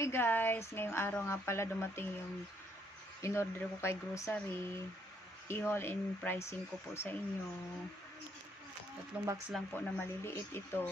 Hi guys, ngayong araw nga pala dumating yung in-order ko kay grocery. I-haul in pricing ko po sa inyo. 3 box lang po na maliliit ito.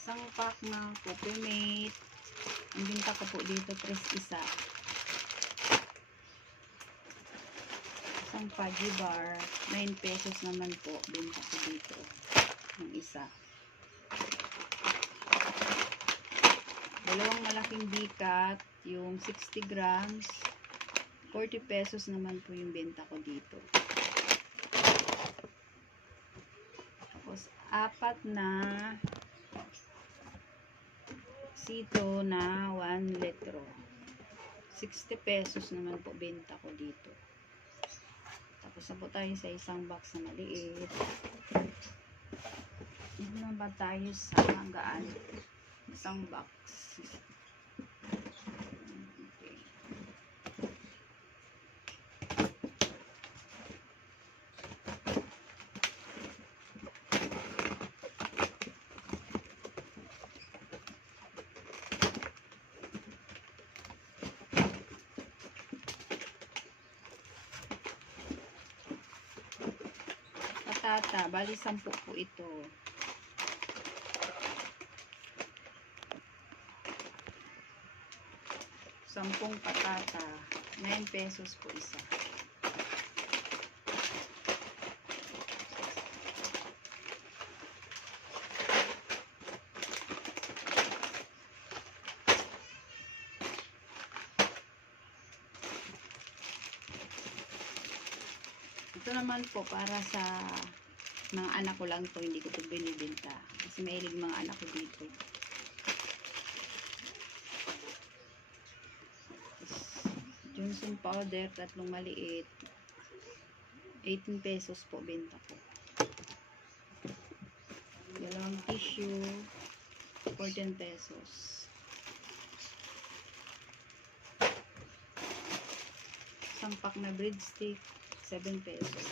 Isang pack ng Coffee Mate. Ang binta ko po dito 3 isa. Isang Fudgy Bar, 9 pesos naman po binta ko dito ng isa. Dalawang malaking bikat, yung 60 grams, 40 pesos naman po yung benta ko dito. Tapos 4 na sito na 1 litro. 60 pesos naman po benta ko dito. Tapos na po tayo sa isang box na maliit. Dito naman tayo sa hanggaan. Isang box. Okay. Patata, bali 10 po ito. Sampung patata, 9 pesos po isa. Ito naman po para sa mga anak ko lang to, hindi ko ito binibenta. Kasi mahilig mga anak ko dito. Johnson powder, 3 maliit. 18 pesos po benta ko. Dalawang tissue, 14 pesos. Isang pack na breadstick, 7 pesos.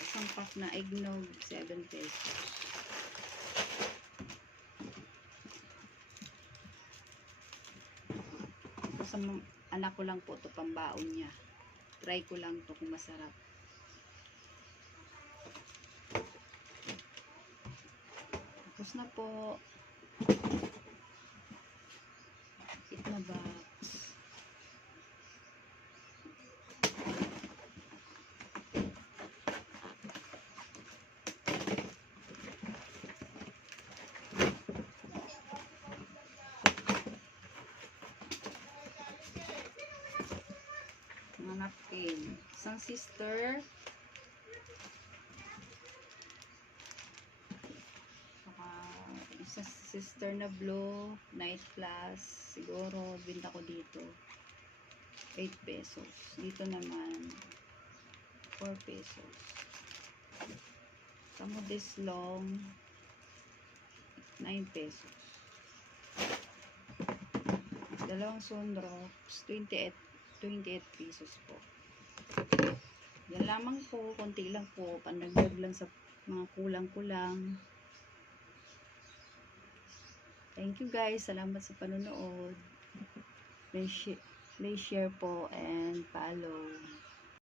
Isang pack na eggnog, 7 pesos. Sa anak ko lang po ito, pambaon niya. Try ko lang to kung masarap. Tapos na po. It na box. Napkin. Isang sister. Saka isang sister na blue. Night plus. Siguro, binta ko dito. 8 pesos. Dito naman, 4 pesos. Samo this long, 9 pesos. Dalawang sunrocks, 28 pesos po. Yan lamang po, konti lang po, pandagdag lang sa mga kulang-kulang. Thank you guys, salamat sa panonood. Please share po and follow.